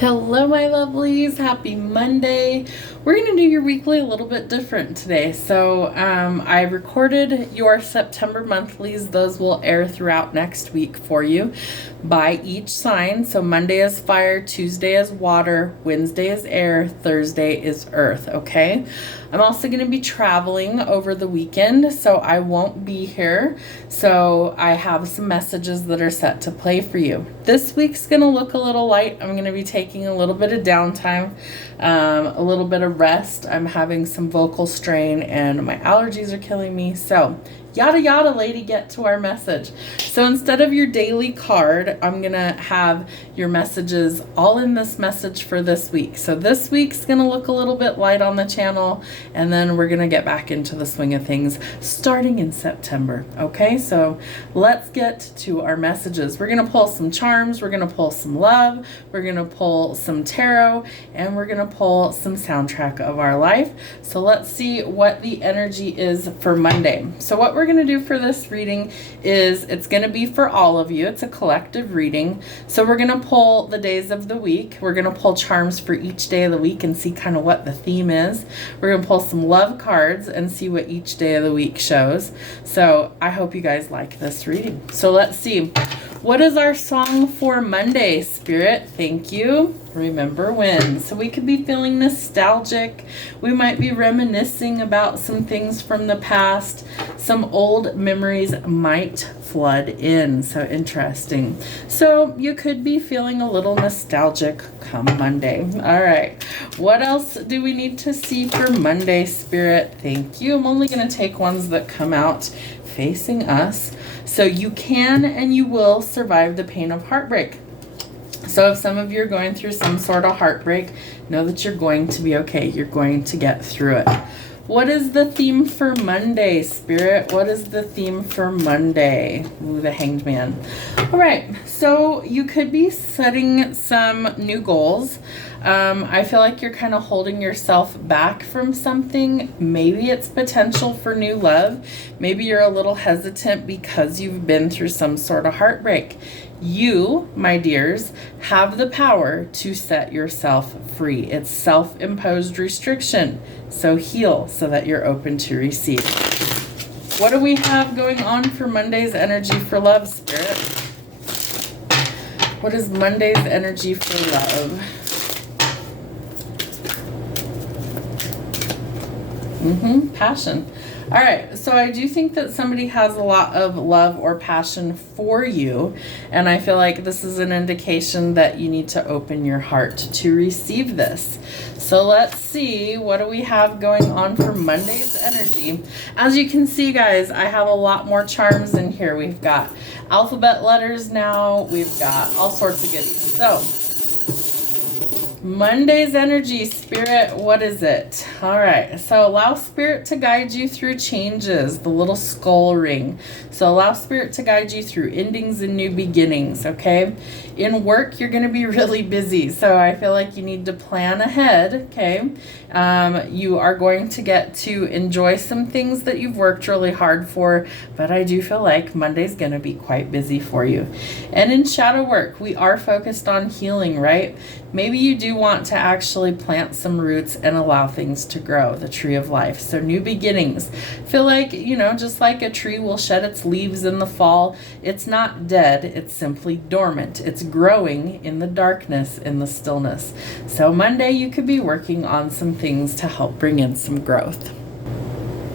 Hello, my lovelies. Happy Monday. We're going to do your weekly a little bit different today. So I recorded your September monthlies. Those will air throughout next week for you by each sign. So Monday is fire, Tuesday is water, Wednesday is air, Thursday is earth. Okay. I'm also going to be traveling over the weekend, so I won't be here. So I have some messages that are set to play for you. This week's going to look a little light. I'm going to be taking a little bit of downtime, a little bit of rest. I'm having some vocal strain and my allergies are killing me. So yada yada lady, get to our message. So instead of your daily card, I'm gonna have your messages all in this message for this week. So this week's gonna look a little bit light on the channel, and then we're gonna get back into the swing of things starting in September. Okay, so let's get to our messages. We're gonna pull some charms, we're gonna pull some love, we're gonna pull some tarot, and we're gonna pull some soundtrack of our life. So let's see what the energy is for Monday. So what we're going to do for this reading is it's going to be for all of you. It's a collective reading. So we're going to pull the days of the week. We're going to pull charms for each day of the week and see kind of what the theme is. We're going to pull some love cards and see what each day of the week shows. So I hope you guys like this reading. So let's see. What is our song for Monday, Spirit? Thank you. Remember when. So we could be feeling nostalgic. We might be reminiscing about some things from the past. Some old memories might flood in. So interesting. So you could be feeling a little nostalgic come Monday. All right. What else do we need to see for Monday, Spirit? Thank you. I'm only going to take ones that come out facing us. So you can and you will survive the pain of heartbreak. So if some of you are going through some sort of heartbreak, know that you're going to be okay. You're going to get through it. What is the theme for Monday, Spirit? What is the theme for Monday? Ooh, the Hanged Man. All right. So you could be setting some new goals. I feel like you're kind of holding yourself back from something. Maybe it's potential for new love. Maybe you're a little hesitant because you've been through some sort of heartbreak. You, my dears, have the power to set yourself free. It's self-imposed restriction. So heal so that you're open to receive. What do we have going on for Monday's energy for love, Spirit? What is Monday's energy for love? Passion. All right, so I do think that somebody has a lot of love or passion for you, and I feel like this is an indication that you need to open your heart to receive this. So let's see, what do we have going on for Monday's energy? As you can see, guys, I have a lot more charms in here. We've got alphabet letters now. We've got all sorts of goodies. So Monday's energy, Spirit, what is it? All right, so allow Spirit to guide you through changes, the little skull ring. So allow Spirit to guide you through endings and new beginnings, okay? In work, you're going to be really busy, so I feel like you need to plan ahead, okay? You are going to get to enjoy some things that you've worked really hard for, but I do feel like Monday's going to be quite busy for you. And in shadow work, we are focused on healing, right? Maybe you do want to actually plant some roots and allow things to grow, the tree of life. So new beginnings. Feel like, just like a tree will shed its leaves in the fall, it's not dead, it's simply dormant. It's growing in the darkness, in the stillness. So Monday, you could be working on some things to help bring in some growth.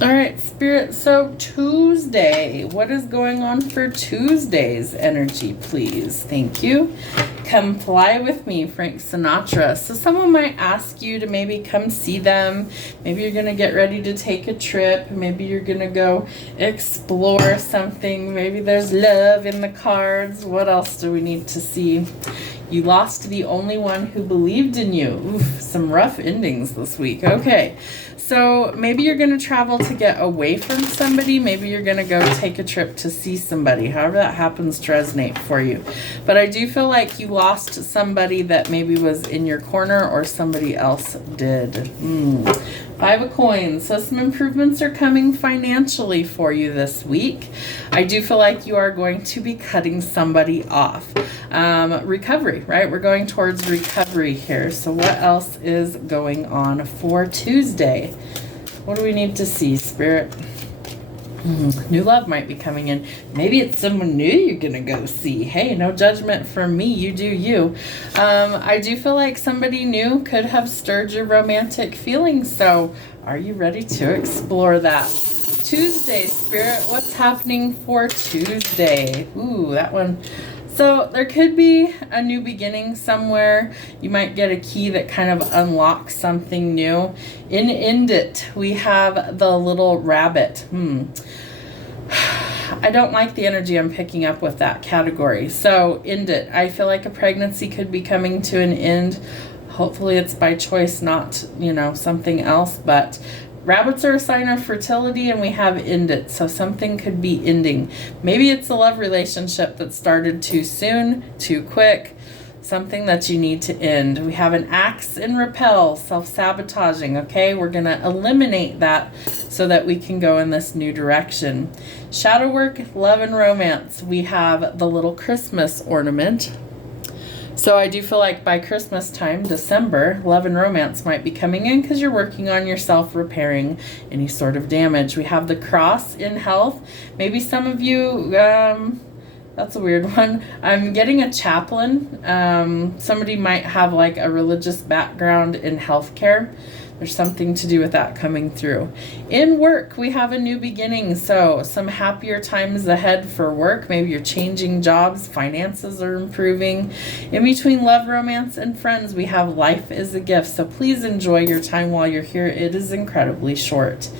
All right, Spirit, so Tuesday, what is going on for Tuesday's energy, please? Thank you. Come Fly With Me, Frank Sinatra. So someone might ask you to maybe come see them. Maybe you're going to get ready to take a trip. Maybe you're going to go explore something. Maybe there's love in the cards. What else do we need to see? You lost the only one who believed in you. Oof, some rough endings this week. Okay. So maybe you're going to travel to get away from somebody. Maybe you're going to go take a trip to see somebody. However that happens to resonate for you. But I do feel like you lost somebody that maybe was in your corner or somebody else did. 5 of coins. So some improvements are coming financially for you this week. I do feel like you are going to be cutting somebody off. Recovery. recovery, right? We're going towards recovery here. So what else is going on for Tuesday? What do we need to see, Spirit? New love might be coming in. Maybe it's someone new you're gonna go see. Hey, no judgment from me. You do you. I do feel like somebody new could have stirred your romantic feelings. So are you ready to explore that? Tuesday, Spirit, what's happening for Tuesday? Ooh, that one. So there could be a new beginning somewhere. You might get a key that kind of unlocks something new. In End It, we have the little rabbit. I don't like the energy I'm picking up with that category. So End It. I feel like a pregnancy could be coming to an end. Hopefully it's by choice, not, something else. But rabbits are a sign of fertility, and we have End It. So something could be ending. Maybe it's a love relationship that started too soon, too quick. Something that you need to end. We have an Axe and Repel, self-sabotaging, okay? We're going to eliminate that so that we can go in this new direction. Shadow work, love and romance. We have the little Christmas ornament. So I do feel like by Christmas time, December, love and romance might be coming in because you're working on yourself, repairing any sort of damage. We have the cross in health. Maybe some of you, that's a weird one. I'm getting a chaplain. Somebody might have like a religious background in healthcare. There's something to do with that coming through. In work, we have a new beginning. So some happier times ahead for work. Maybe you're changing jobs, finances are improving. In between love, romance, and friends, we have life is a gift. So please enjoy your time while you're here. It is incredibly short.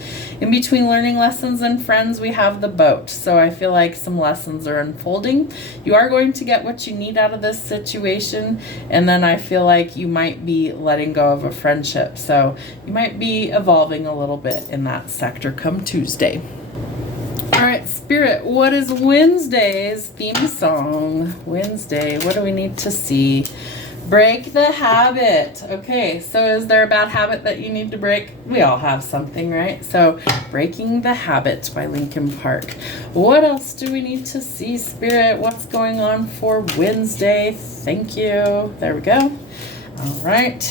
In between learning lessons and friends, we have the boat. So I feel like some lessons are unfolding. You are going to get what you need out of this situation. And then I feel like you might be letting go of a friendship. So you might be evolving a little bit in that sector come Tuesday. All right, Spirit, what is Wednesday's theme song? Wednesday, what do we need to see? Break the habit. Okay, so is there a bad habit that you need to break? We all have something, right? So Breaking the Habit by Linkin Park. What else do we need to see, Spirit? What's going on for Wednesday? Thank you. There we go. All right.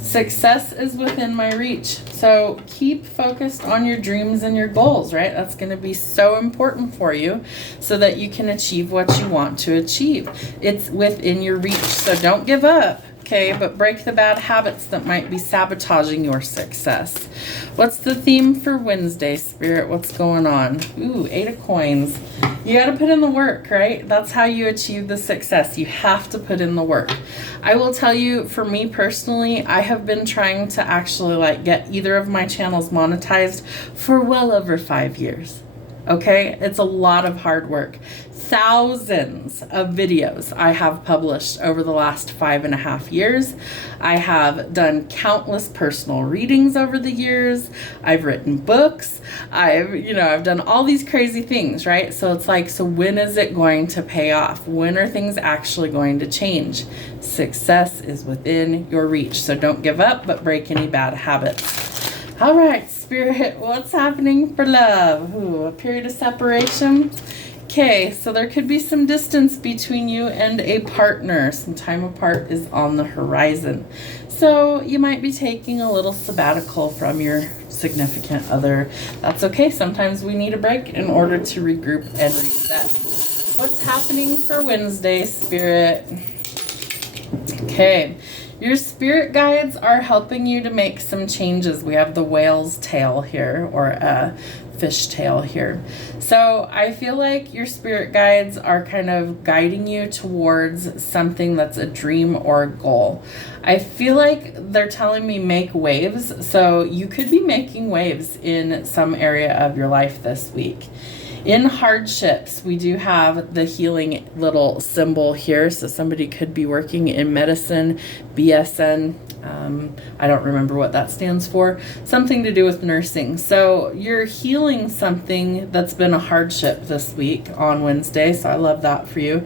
Success is within my reach. So keep focused on your dreams and your goals, right? That's going to be so important for you so that you can achieve what you want to achieve. It's within your reach. So don't give up, okay? But break the bad habits that might be sabotaging your success. What's the theme for Wednesday, Spirit? What's going on? Ooh, 8 of coins. You got to put in the work, right? That's how you achieve the success. You have to put in the work. I will tell you, for me personally, I have been trying to actually get either of my channels monetized for well over 5 years. Okay? It's a lot of hard work. Thousands of videos I have published over the last 5.5 years. I have done countless personal readings over the years. I've written books. I've done all these crazy things, right? So it's like, so when is it going to pay off? When are things actually going to change? Success is within your reach. So don't give up, but break any bad habits. All right, Spirit, what's happening for love? Ooh, a period of separation. Okay, so there could be some distance between you and a partner. Some time apart is on the horizon. So you might be taking a little sabbatical from your significant other. That's okay. Sometimes we need a break in order to regroup and reset. What's happening for Wednesday, Spirit? Okay. Your spirit guides are helping you to make some changes. We have the whale's tail here, or a fish tail here. So I feel like your spirit guides are kind of guiding you towards something that's a dream or a goal. I feel like they're telling me make waves. So you could be making waves in some area of your life this week. In hardships, we do have the healing little symbol here. So somebody could be working in medicine, BSN. I don't remember what that stands for. Something to do with nursing. So you're healing something that's been a hardship this week on Wednesday. So I love that for you.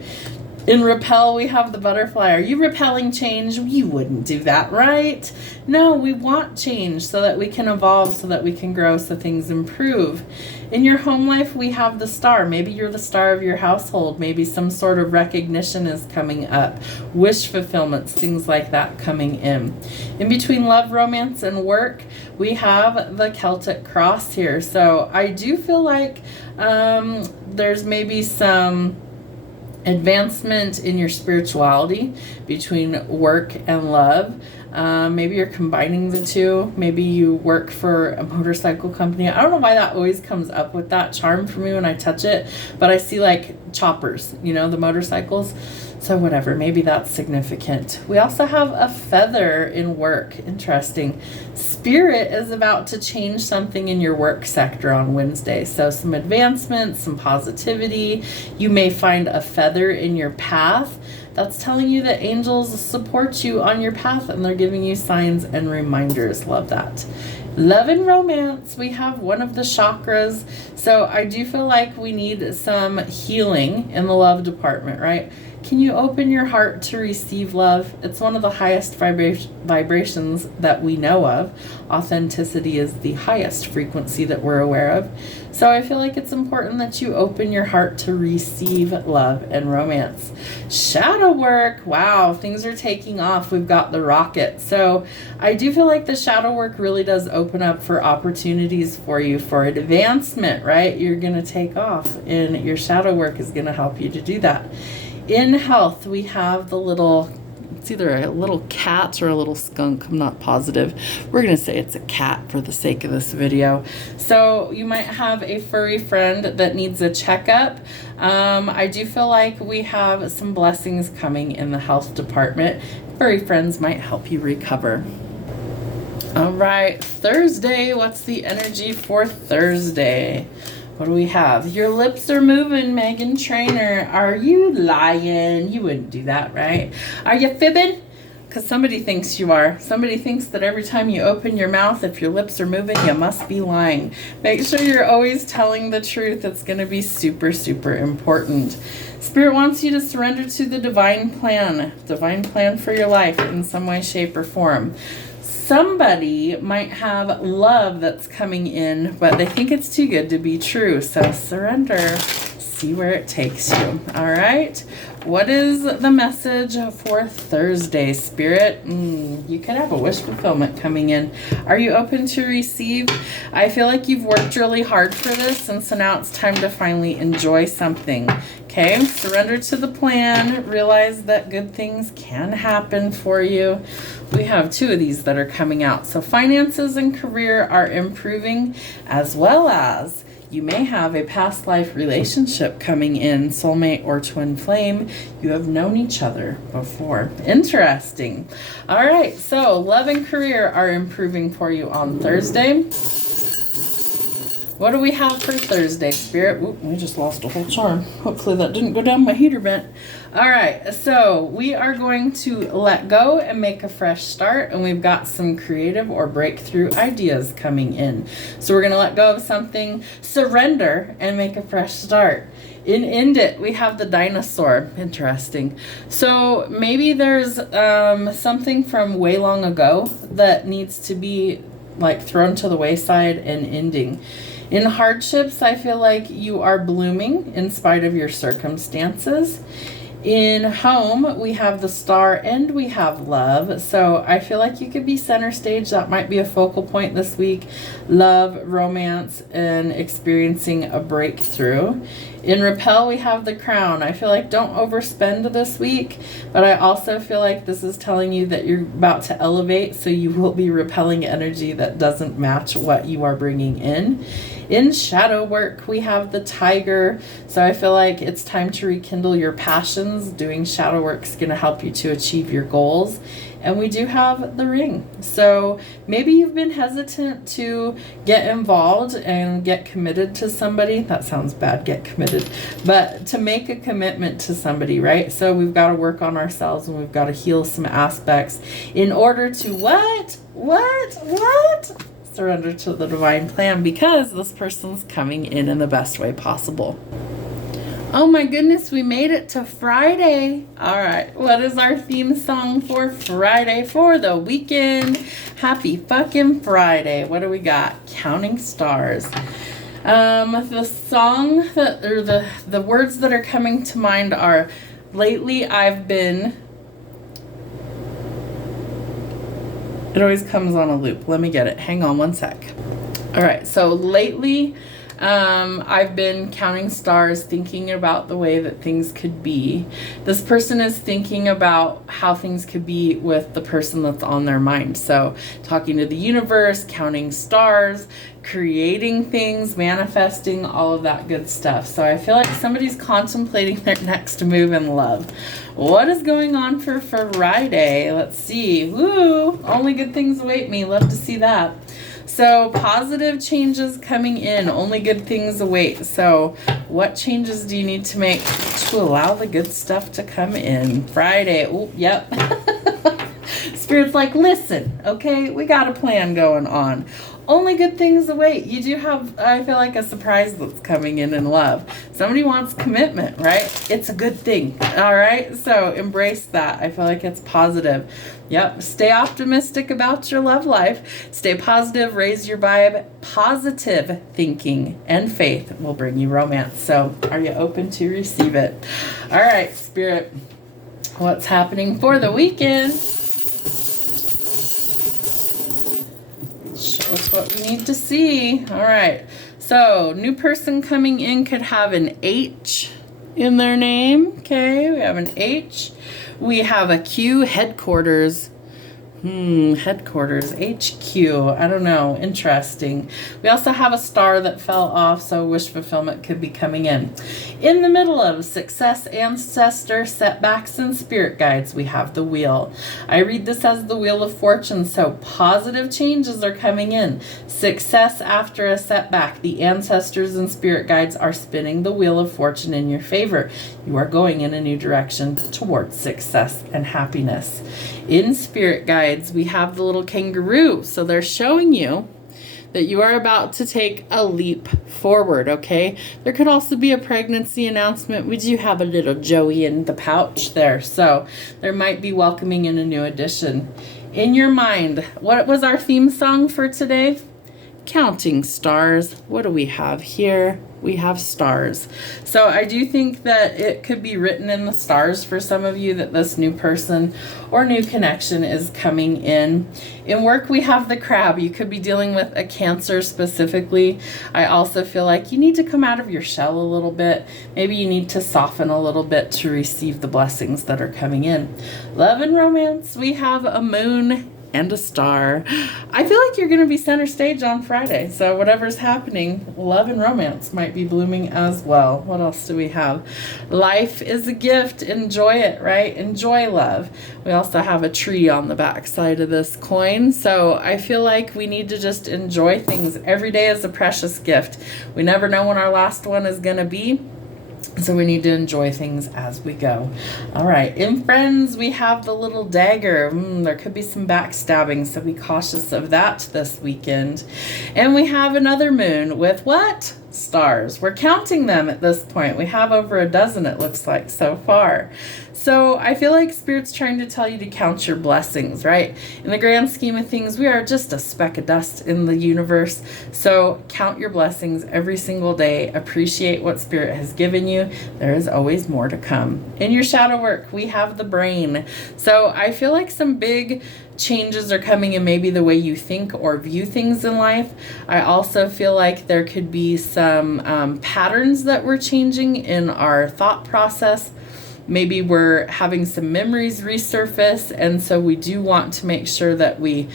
In repel, we have the butterfly. Are you repelling change? You wouldn't do that, right? No, we want change so that we can evolve, so that we can grow, so things improve. In your home life, we have the star. Maybe you're the star of your household. Maybe some sort of recognition is coming up. Wish fulfillments, things like that coming in. In between love, romance, and work, we have the Celtic cross here. So I do feel like there's maybe some advancement in your spirituality between work and love. Maybe you're combining the two. Maybe you work for a motorcycle company. I don't know why that always comes up with that charm for me when I touch it, but I see like choppers, you know, the motorcycles. So whatever, maybe that's significant. We also have a feather in work. Interesting. Spirit is about to change something in your work sector on Wednesday. So some advancement, some positivity. You may find a feather in your path. That's telling you that angels support you on your path and they're giving you signs and reminders. Love that. Love and romance, we have one of the chakras. So I do feel like we need some healing in the love department, right? Can you open your heart to receive love? It's one of the highest vibrations that we know of. Authenticity is the highest frequency that we're aware of. So I feel like it's important that you open your heart to receive love and romance. Shadow work. Wow, things are taking off. We've got the rocket. So I do feel like the shadow work really does open up for opportunities for you for advancement, right? You're going to take off and your shadow work is going to help you to do that. In health, we have the little, it's either a little cat or a little skunk. I'm not positive. We're going to say it's a cat for the sake of this video. So you might have a furry friend that needs a checkup. I do feel like we have some blessings coming in the health department. Furry friends might help you recover. All right, Thursday. What's the energy for Thursday? What do we have? Your lips are moving, Megan Trainor. Are you lying? You wouldn't do that, right? Are you fibbing? Because somebody thinks you are. Somebody thinks that every time you open your mouth, if your lips are moving, you must be lying. Make sure you're always telling the truth. It's going to be super, super important. Spirit wants you to surrender to the divine plan for your life in some way, shape, or form. Somebody might have love that's coming in, but they think it's too good to be true. So surrender, see where it takes you. All right. What is the message for Thursday, Spirit? You could have a wish fulfillment coming in. Are you open to receive? I feel like you've worked really hard for this, and so now it's time to finally enjoy something. Okay, surrender to the plan. Realize that good things can happen for you. We have two of these that are coming out. So finances and career are improving, as well as you may have a past life relationship coming in, soulmate or twin flame. You have known each other before. Interesting. All right, so love and career are improving for you on Thursday. What do we have for Thursday, Spirit? Oop, we just lost a whole charm. Hopefully that didn't go down my heater vent. All right, so we are going to let go and make a fresh start, and we've got some creative or breakthrough ideas coming in. So we're going to let go of something, surrender, and make a fresh start. In End It, we have the dinosaur. Interesting. So maybe there's something from way long ago that needs to be like thrown to the wayside and ending. In hardships, I feel like you are blooming in spite of your circumstances. In home, we have the star and we have love. So I feel like you could be center stage. That might be a focal point this week. Love, romance, and experiencing a breakthrough. In repel, we have the crown. I feel like don't overspend this week, but I also feel like this is telling you that you're about to elevate, so you will be repelling energy that doesn't match what you are bringing in. In shadow work, we have the tiger. So I feel like it's time to rekindle your passions. Doing shadow work is going to help you to achieve your goals. And we do have the ring. So maybe you've been hesitant to get involved and get committed to somebody. That sounds bad, get committed. But to make a commitment to somebody, right? So we've got to work on ourselves and we've got to heal some aspects in order to what? Surrender to the divine plan, because this person's coming in the best way possible. Oh my goodness, we made it to Friday. All right, what is our theme song for Friday for the weekend? Happy fucking Friday. What do we got? Counting Stars. The song that, or the words that are coming to mind are, lately I've been, it always comes on a loop. Let me get it. Hang on one sec. All right, so lately, I've been counting stars, thinking about the way that things could be. This person is thinking about how things could be with the person that's on their mind. So talking to the universe, counting stars, creating things, manifesting, all of that good stuff. So I feel like somebody's contemplating their next move in love. What is going on for Friday? Let's see. Woo! Only good things await me. Love to see that. So positive changes coming in, only good things await. So what changes do you need to make to allow the good stuff to come in? Friday. Oh, yep. Spirit's like, listen, okay, we got a plan going on. Only good things await. You do have, I feel like, a surprise that's coming in love. Somebody wants commitment, right? It's a good thing. All right. So embrace that. I feel like it's positive. Yep. Stay optimistic about your love life. Stay positive. Raise your vibe. Positive thinking and faith will bring you romance. So are you open to receive it? All right, Spirit. What's happening for the weekend? Show us what we need to see. All right. So, new person coming in could have an H in their name. Okay, we have an H. We have a Q, headquarters. Headquarters, HQ. I don't know. Interesting. We also have a star that fell off, so wish fulfillment could be coming in. In the middle of success, ancestor, setbacks, and spirit guides, we have the wheel. I read this as the wheel of fortune, so positive changes are coming in. Success after a setback. The ancestors and spirit guides are spinning the wheel of fortune in your favor. You are going in a new direction towards success and happiness. In spirit guides, we have the little kangaroo. So they're showing you that you are about to take a leap forward, okay? There could also be a pregnancy announcement. We do have a little Joey in the pouch there. So there might be welcoming in a new addition. In your mind, what was our theme song for today? Counting stars. What do we have here? We have stars. So I do think that it could be written in the stars for some of you that this new person or new connection is coming in. In work, we have the crab. You could be dealing with a Cancer specifically. I also feel like you need to come out of your shell a little bit. Maybe you need to soften a little bit to receive the blessings that are coming in. Love and romance, we have a moon and a star. I feel like you're going to be center stage on Friday. So whatever's happening, love and romance might be blooming as well. What else do we have? Life is a gift. Enjoy it, right? Enjoy love. We also have a tree on the back side of this coin. So I feel like we need to just enjoy things. Every day is a precious gift. We never know when our last one is going to be. So we need to enjoy things as we go. All right. In friends, we have the little dagger. There could be some backstabbing, so be cautious of that this weekend. And we have another moon with what? Stars. We're counting them at this point. We have over a dozen, it looks like, so far. So I feel like Spirit's trying to tell you to count your blessings, right? In the grand scheme of things, we are just a speck of dust in the universe. So count your blessings every single day. Appreciate what Spirit has given you. There is always more to come. In your shadow work, we have the brain. So I feel like some big changes are coming in maybe the way you think or view things in life. I also feel like there could be some patterns that we're changing in our thought process. Maybe we're having some memories resurface, and so we do want to make sure that we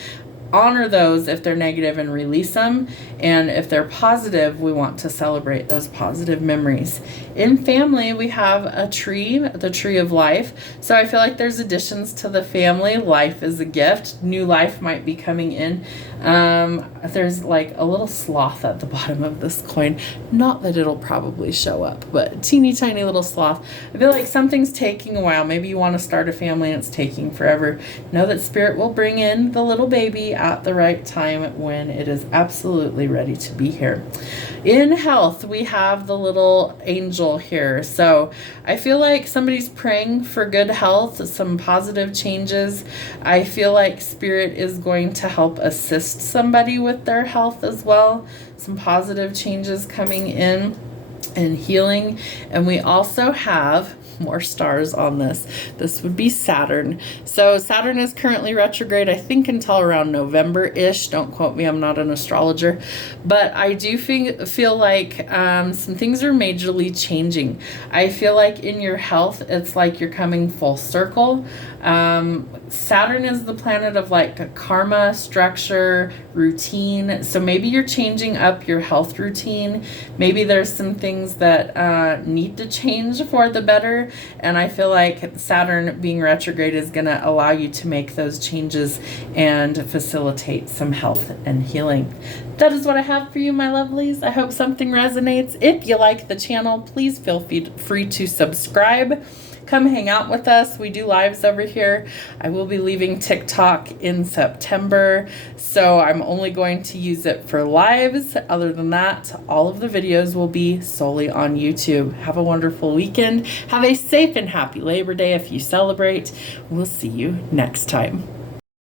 honor those if they're negative and release them. And if they're positive, we want to celebrate those positive memories. In family, we have a tree, the tree of life. So I feel like there's additions to the family. Life is a gift. New life might be coming in. There's like a little sloth at the bottom of this coin. Not that it'll probably show up, but teeny tiny little sloth. I feel like something's taking a while. Maybe you want to start a family and it's taking forever. Know that Spirit will bring in the little baby at the right time when it is absolutely ready to be here. In health, we have the little angel here. So I feel like somebody's praying for good health, some positive changes. I feel like Spirit is going to help assist somebody with their health as well. Some positive changes coming in and healing. And we also have more stars on this. This would be Saturn. So Saturn is currently retrograde, I think until around November-ish. Don't quote me, I'm not an astrologer. But I do feel like some things are majorly changing. I feel like in your health, it's like you're coming full circle. Saturn is the planet of like karma, structure, routine. So maybe you're changing up your health routine. Maybe there's some things that need to change for the better. And I feel like Saturn being retrograde is going to allow you to make those changes and facilitate some health and healing. That is what I have for you, my lovelies. I hope something resonates. If you like the channel, please feel free to subscribe. Come hang out with us. We do lives over here. I will be leaving TikTok in September, so I'm only going to use it for lives. Other than that, all of the videos will be solely on YouTube. Have a wonderful weekend. Have a safe and happy Labor Day if you celebrate. We'll see you next time.